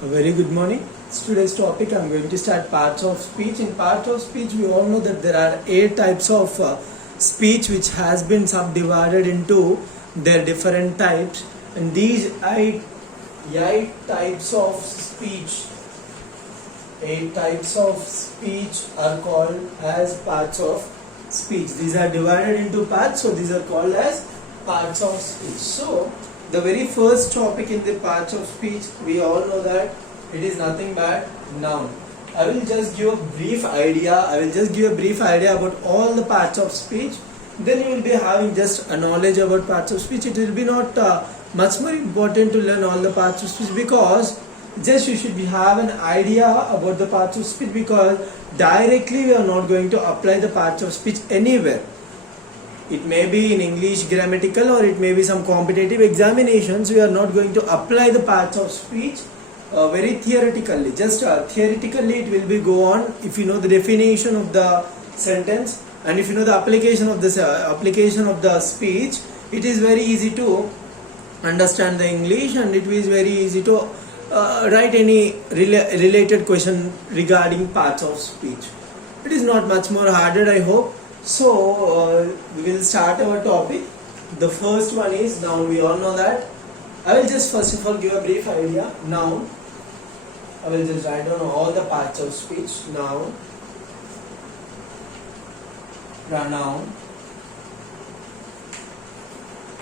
A very good morning. Today's topic I'm going to start parts of speech. In parts of speech we all know that there are 8 types of speech which has been subdivided into their different types, and these 8 types of speech, 8 types of speech are called as parts of speech. These are divided into parts, so these are called as parts of speech. So the very first topic in the parts of speech, we all know that it is nothing but noun. I will just give a brief idea. About all the parts of speech. Then you will be having just a knowledge about parts of speech. It will be not much more important to learn all the parts of speech, because just you should have an idea about the parts of speech, because directly we are not going to apply the parts of speech anywhere. It may be in English grammatical, or it may be some competitive examinations. We are not going to apply the parts of speech very theoretically. Just theoretically it will be go on. If you know the definition of the sentence, and if you know the application of the speech, it is very easy to understand the English, and it is very easy to write any related question regarding parts of speech. It is not much more harder, I hope. So we will start our topic. The first one is noun. We all know that. I will just first of all give a brief idea. Noun. I will just write down all the parts of speech. Noun, pronoun,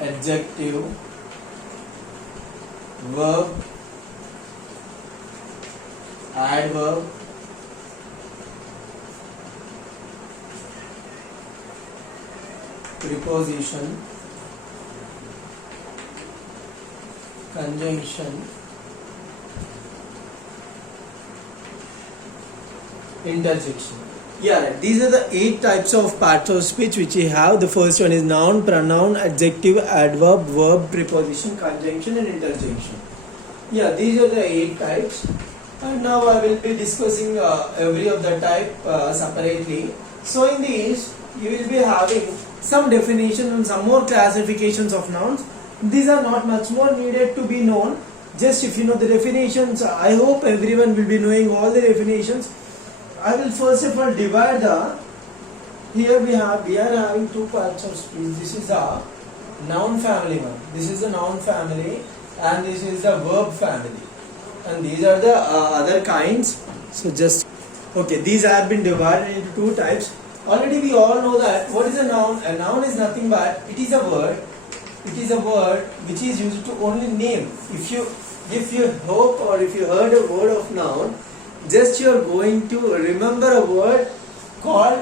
adjective, verb, adverb, preposition, conjunction, interjection. Yeah, these are the 8 types of parts of speech which we have. The first one is noun, pronoun, adjective, adverb, verb, preposition, conjunction and interjection. Yeah, these are the 8 types. And now I will be discussing every of the type separately. So in these you will be having some definition and some more classifications of nouns. These are not much more needed to be known. Just if you know the definitions, I hope everyone will be knowing all the definitions. I will first of all divide we are having 2 parts of speech. This is the noun family one. This is the noun family, and this is the verb family. And these are the other kinds. So just, okay, these have been divided into 2 types. Already we all know that what is a noun? A noun is nothing but it is a word. It is a word which is used to only name. If you hope, or if you heard a word of noun, just you are going to remember a word called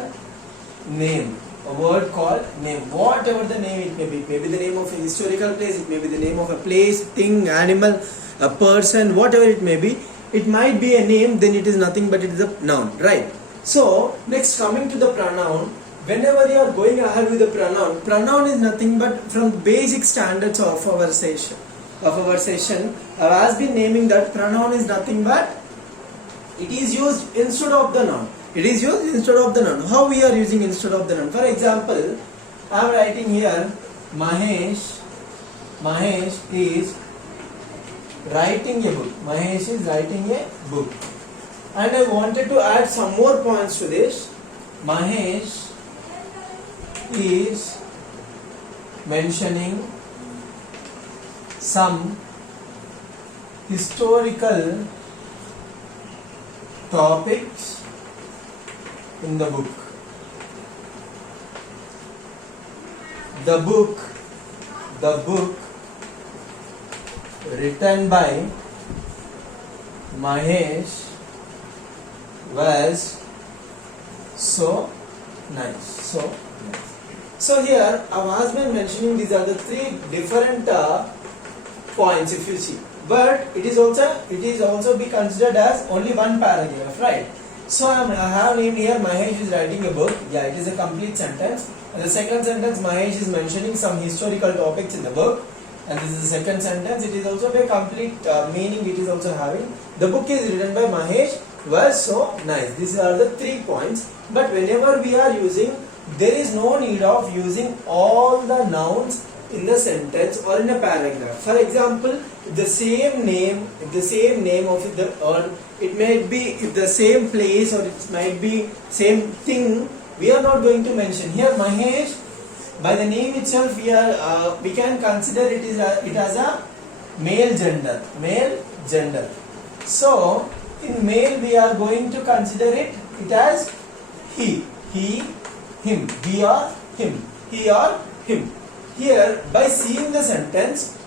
name. A word called name. Whatever the name it may be. Maybe the name of a historical place. It may be the name of a place, thing, animal, a person, whatever it may be. It might be a name. Then it is nothing but it is a noun, right? So next, coming to the pronoun. Whenever you are going ahead with the pronoun is nothing but from basic standards of our session. I has been naming that pronoun is nothing but it is used instead of the noun. How we are using instead of the noun? For example, I am writing here Mahesh is writing a book. And I wanted to add some more points to this. Mahesh is mentioning some historical topics in the book. The book written by Mahesh was so nice. So here I was been mentioning these are the 3 different points, if you see. But it is also be considered as only one paragraph, right? So I have named here Mahesh is writing a book. Yeah, it is a complete sentence. And the second sentence, Mahesh is mentioning some historical topics in the book. And this is the second sentence. It is also a complete meaning. It is also having the book is written by Mahesh was so nice. These are the 3 points. But whenever we are using, there is no need of using all the nouns in the sentence or in a paragraph. For example, if the same name of the or it might be if the same place or it might be same thing, we are not going to mention here Mahesh. By the name itself, we can consider it as a male gender. So in male we are going to consider it as he, him, he or him. Here, by seeing the sentence,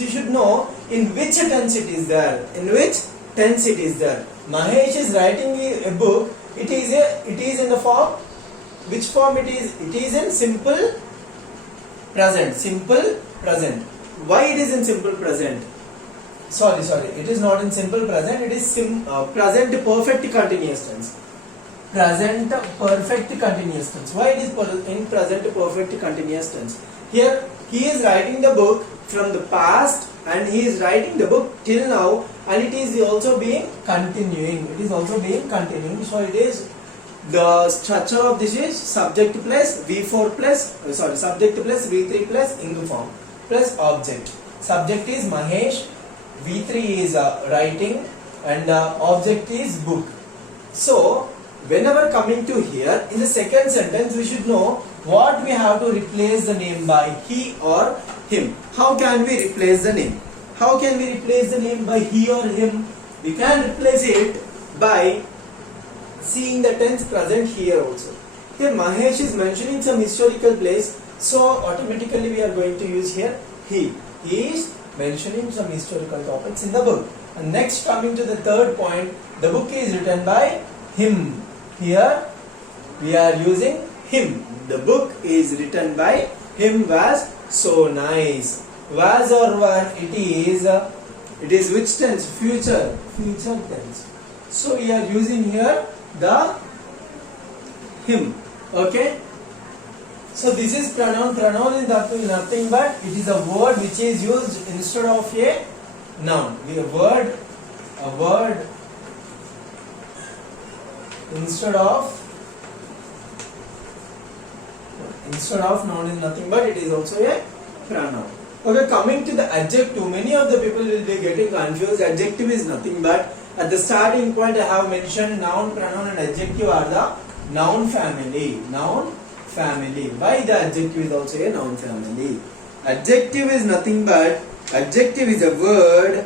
you should know in which tense it is there. Mahesh is writing a book. It is in the form. Which form it is? It is in simple present. Why it is in simple present? Sorry. It is not in simple present. It is present perfect continuous tense. Present perfect continuous tense. Why it is in present perfect continuous tense? Here he is writing the book from the past and he is writing the book till now, and it is also being continuing. So it is the structure of this is subject plus V4 subject plus V3 plus ing form plus object. Subject is Mahesh, V3 is writing, and object is book. So whenever coming to here, in the second sentence, we should know what we have to replace the name by, he or him. How can we replace the name? By he or him? We can replace it by seeing the tense present here also. Here Mahesh is mentioning some historical place, so automatically we are going to use here he. He is mentioning some historical topics in the book. And next, coming to the third point, the book is written by him. Here we are using him. The book is written by him. Was so nice. Was or were, it is which tense? Future tense. So we are using here the him. Okay. So this is pronoun. Pronoun is nothing but it is a word which is used instead of a noun. A word instead of noun is nothing but it is also a pronoun. Okay, coming to the adjective, many of the people will be getting confused. Adjective is nothing but, at the starting point I have mentioned noun, pronoun and adjective are the noun family. Why the adjective is also a noun family? Adjective is nothing but, adjective is a word.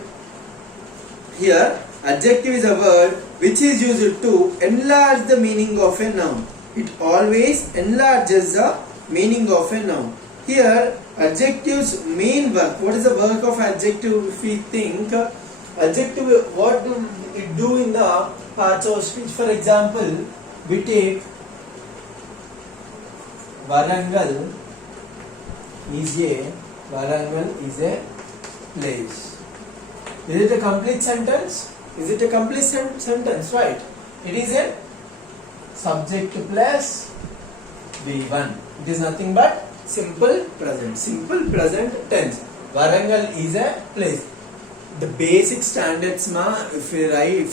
Here, adjective is a word which is used to enlarge the meaning of a noun. It always enlarges the meaning of a noun. Here, adjectives main work. What is the work of adjective? If we think, adjective, what do it do in the parts of speech? For example, we take Warangal is a place. Is it a complete sentence? Right. It is a subject plus V1. It is nothing but simple present tense. Warangal is a place. The basic standards if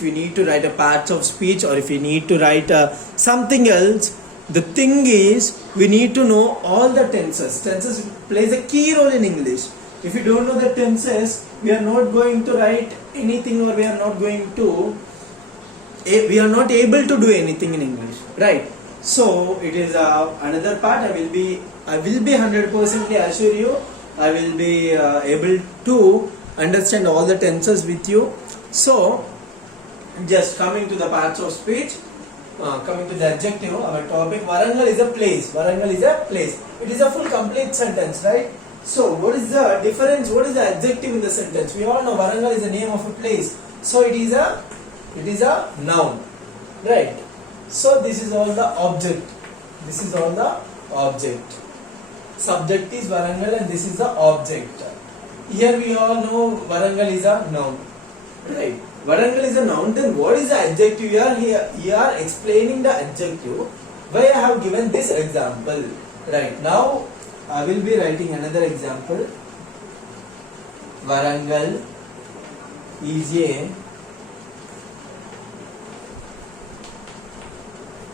you need to write a part of speech or if you need to write something else, the thing is we need to know all the tenses. Tenses plays a key role in English. If you don't know the tenses, we are not going to write anything, or we are not able to do anything in English, right? So it is another part. I will be 100% assure you, I will be able to understand all the tenses with you. So just coming to the parts of speech, coming to the adjective, our topic, Warangal is a place. It is a full complete sentence, right? So what is the difference? What is the adjective in the sentence? We all know Warangal is the name of a place, so it is a noun, right? So this is all the object. Subject is Warangal and this is the object. Here we all know Warangal is a noun, right? Warangal is a noun. Then what is the adjective? You are explaining the adjective. Why I have given this example, right? Now I will be writing another example. Warangal is a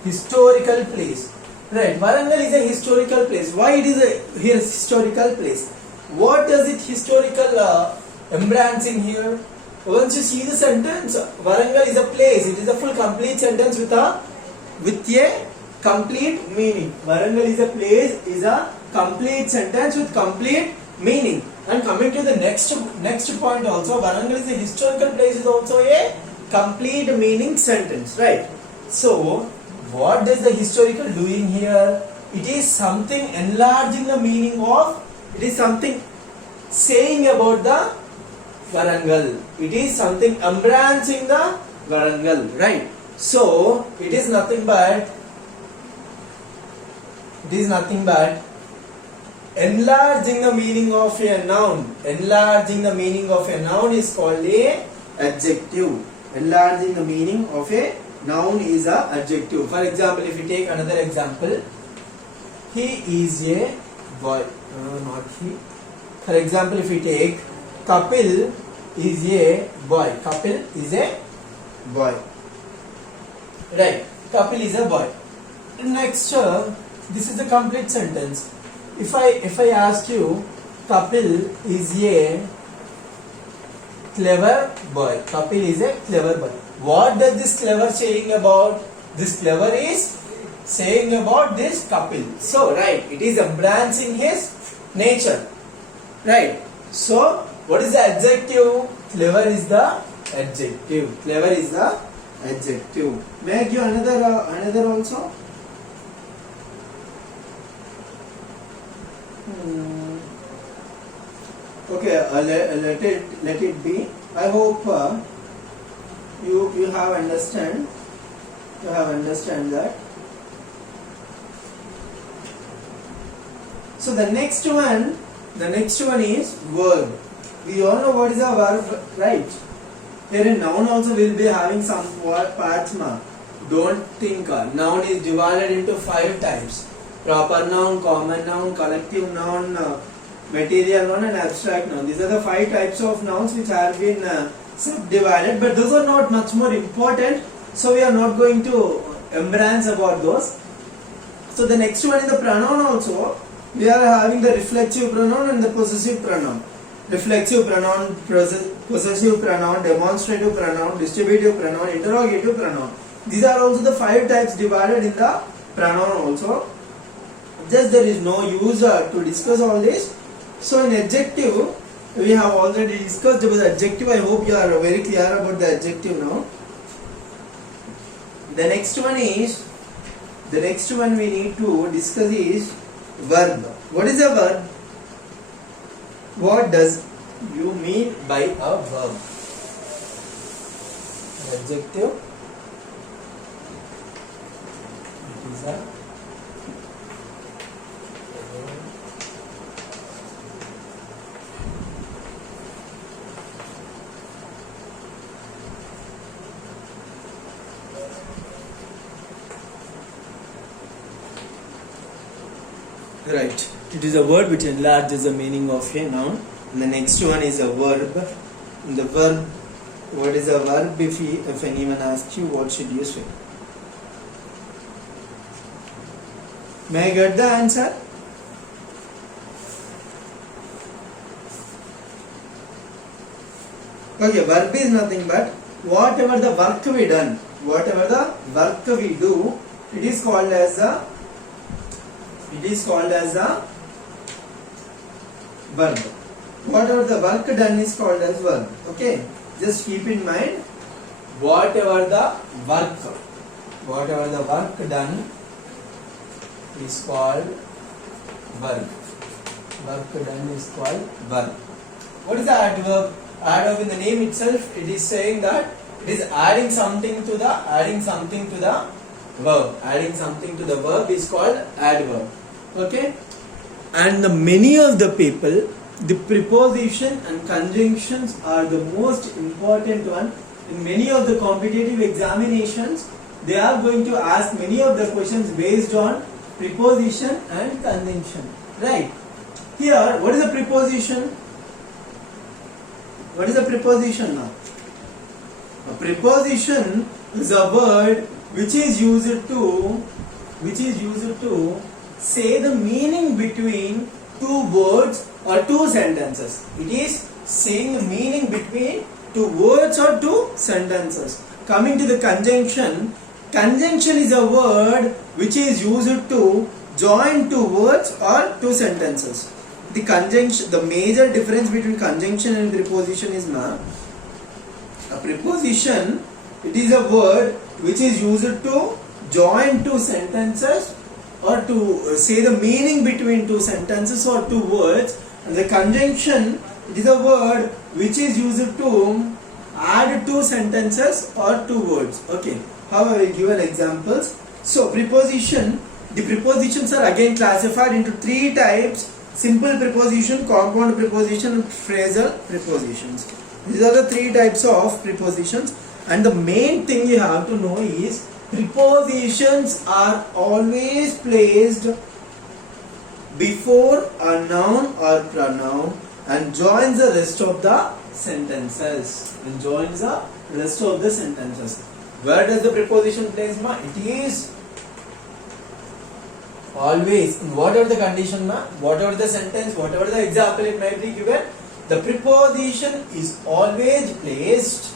historical place. Right, Warangal is a historical place. Why it is a historical place? What does it historical embrancing here? Once you see the sentence, Warangal is a place. It is a full complete sentence with a complete meaning. Warangal is a place is a complete sentence with complete meaning. And coming to the next point also, Warangal is a historical place is also a complete meaning sentence, right? So what does the historical doing here? It is something enlarging the meaning of, it is something saying about the Warangal. It is something embracing the Warangal, right? So it is nothing but enlarging the meaning of a noun. Enlarging the meaning of a noun is called a adjective. Enlarging the meaning of a noun is a adjective. For example, if you take another example, he is a boy. Not he. For example, if we take Kapil is a boy. Kapil is a boy. Right. Kapil is a boy. Next, this is the complete sentence. If I ask you, Kapil is a clever boy. Kapil is a clever boy. What does this clever saying about? This clever is saying about this Kapil. So, right, it is embracing his nature. Right. So, what is the adjective? Clever is the adjective. Clever is the adjective. May I give another also? Okay, let it be. I hope you have understand that. So the next one is verb. We all know what is a verb, right? Here in noun also will be having some parts. Don't think noun is divided into 5 types: proper noun, common noun, collective noun, material noun and abstract noun. These are the 5 types of nouns which have been subdivided, but those are not much more important, so we are not going to embrace about those. So the next one is the pronoun also. We are having the reflexive pronoun and the possessive pronoun. Reflexive pronoun, possessive pronoun, demonstrative pronoun, distributive pronoun, interrogative pronoun. These are also the 5 types divided in the pronoun also. Just there is no use to discuss all this. So in adjective, we have already discussed about the adjective. I hope you are very clear about the adjective now. The next one we need to discuss is verb. What is a verb? What does you mean by a verb? An adjective. It is a right. It is a word which enlarges the meaning of a noun. And the next one is a verb. And the verb, what is a verb? If anyone asks you, what should you say? May I get the answer? Okay, verb is nothing but whatever the work we done, whatever the work we do, it is called as a verb. Whatever the work done is called as verb. Okay, just keep in mind, whatever the work done is called verb. Work done is called verb. What is the adverb? Adverb in the name itself, it is saying that it is adding something to the verb. Adding something to the verb is called adverb. Okay? And many of the people, the preposition and conjunctions are the most important one. In many of the competitive examinations, they are going to ask many of the questions based on preposition and conjunction. Right? Here, what is a preposition? What is a preposition now? A preposition is a word which is used to which is used to say the meaning between two words or two sentences. It is saying the meaning between two words or two sentences. Coming to the conjunction, conjunction is a word which is used to join two words or two sentences. The conjunction, the major difference between conjunction and preposition is a preposition, it is a word which is used to join two sentences or to say the meaning between two sentences or two words, and the conjunction, it is a word which is used to add two sentences or two words. Okay, how I will give an examples. So preposition, the prepositions are again classified into three types: simple preposition, compound preposition, and phrasal prepositions. These are the three types of prepositions, and the main thing you have to know is prepositions are always placed before a noun or pronoun and joins the rest of the sentences. Where does the preposition place? It is always, in whatever the condition, whatever the sentence, whatever the example it might be given, the preposition is always placed.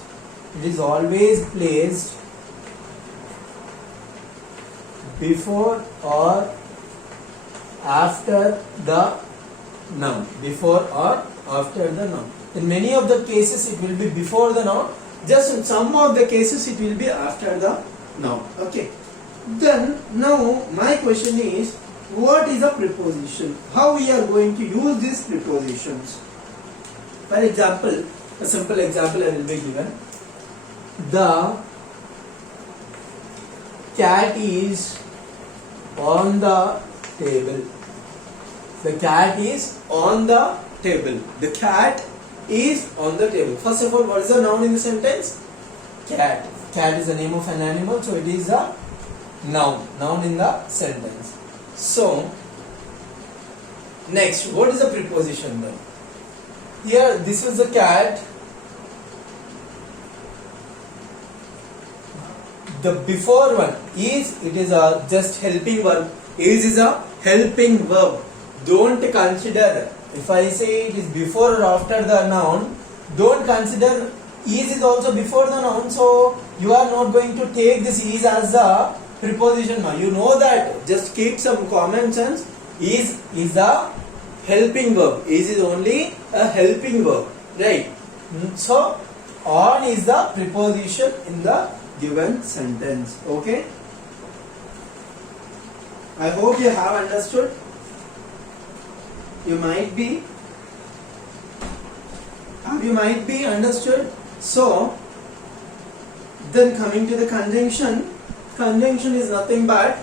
It is always placed before or after the noun. Before or after the noun. In many of the cases it will be before the noun. Just in some of the cases it will be after the noun. Okay. Then now my question is, what is a preposition? How we are going to use these prepositions? For example, a simple example I will be given. The cat is on the table. The cat is on the table. The cat is on the table. First of all, what is the noun in the sentence? Cat. Cat is the name of an animal, so it is a noun. Noun in the sentence. So, next, what is the preposition then? Here, this is the cat. The before one is, it is a just helping verb. Is a helping verb. Don't consider, if I say it is before or after the noun, don't consider is also before the noun, so you are not going to take this is as a preposition. You know that, just keep some common sense. Is a helping verb. Is only a helping verb, right? So on is the preposition in the given sentence. Okay, I hope you have understood. You might be understood. So then coming to the conjunction, conjunction is nothing but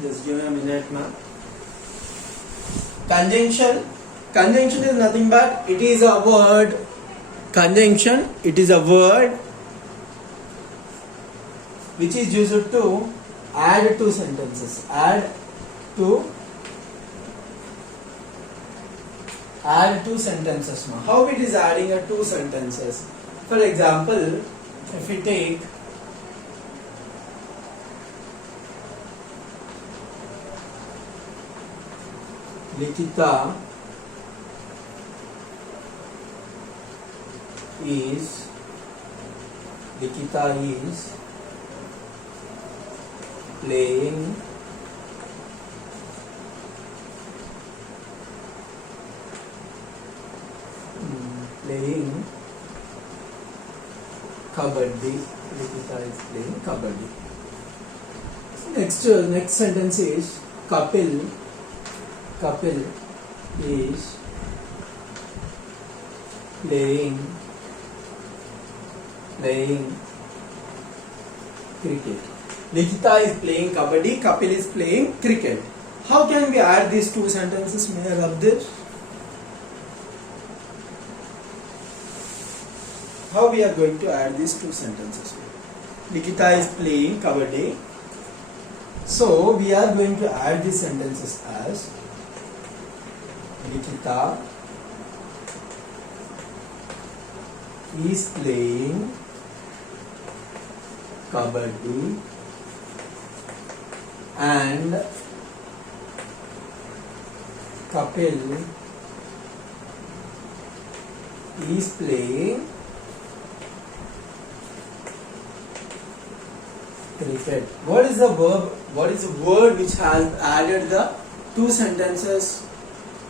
just give me a minute, ma'am. Conjunction is nothing but, it is a word. Conjunction, it is a word which is used to add two sentences. Add two sentences. Now, how it is adding a two sentences? For example, if we take Likita is playing kabaddi. Likita is playing kabaddi. Next sentence is Kapil is playing cricket. Likita is playing kabaddi, Kapil is playing cricket. How can we add these two sentences? May I have this? How we are going to add these two sentences? Likita is playing kabaddi. So we are going to add these sentences as Likita is playing kabaddi and Kapil is playing cricket. What is the verb? What is the word which has added the two sentences?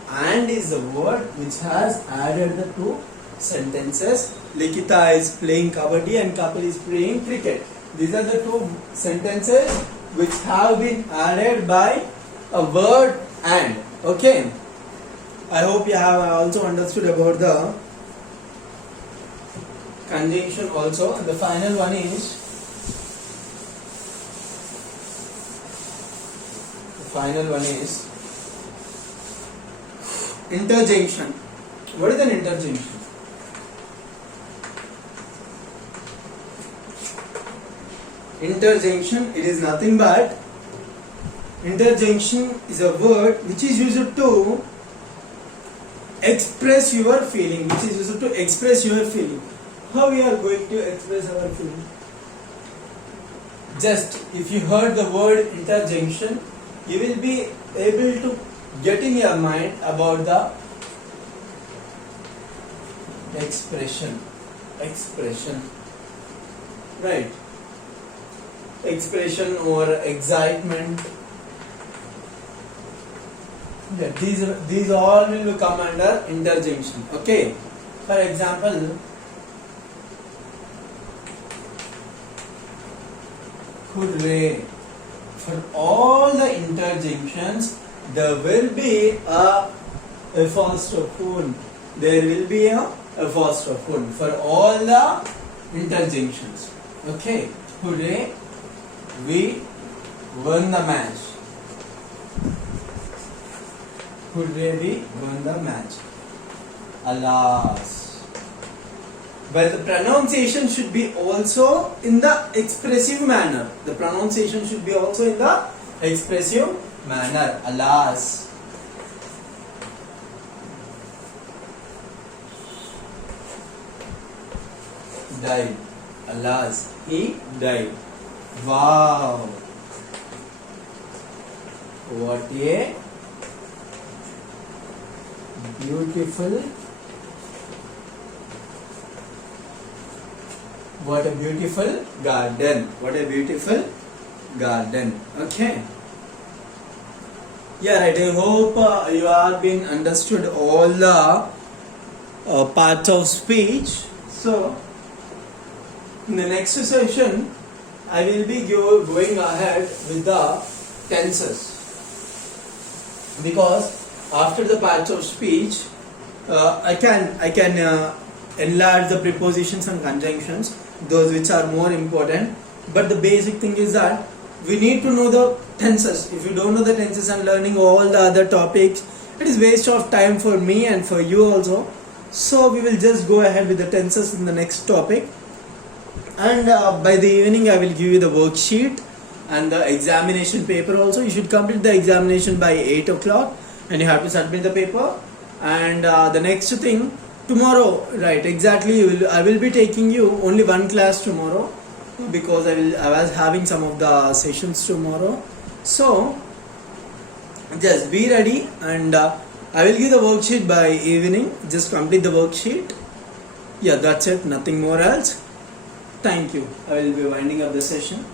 And is the word which has added the two sentences. Likita is playing kabaddi and Kapil is playing cricket. These are the two sentences which have been added by a word and. Okay. I hope you have also understood about the conjunction also. And the final one is interjunction. What is an interjunction? Interjunction, it is nothing but interjunction is a word which is used to express your feeling. How we are going to express our feeling? Just if you heard the word interjunction, you will be able to get in your mind about the expression, right? Expression or excitement. Yeah, these all will come under interjunction. Okay. For example, hooray! For all the interjunctions, there will be a apostrophe. There will be a apostrophe for all the interjunctions. Okay. Hooray! We won the match. Hooray! We won the match. Alas! But the pronunciation should be also in the expressive manner. Alas. Died. Alas, he died. Wow. What a beautiful garden. Okay. Yeah, right. I hope you have been understood all the parts of speech. So, in the next session, I will be going ahead with the tenses, because after the parts of speech, I can enlarge the prepositions and conjunctions, those which are more important. But the basic thing is that we need to know the tenses. If you don't know the tenses and learning all the other topics, it is waste of time for me and for you also. So we will just go ahead with the tenses in the next topic. And by the evening I will give you the worksheet and the examination paper also. You should complete the examination by 8 o'clock and you have to submit the paper. And the next thing, tomorrow, right, exactly, I will be taking you only one class tomorrow, because I was having some of the sessions tomorrow. So just be ready, and I will give the worksheet by evening. Just complete the worksheet. Yeah, that's it, nothing more else. Thank you. I will be winding up the session.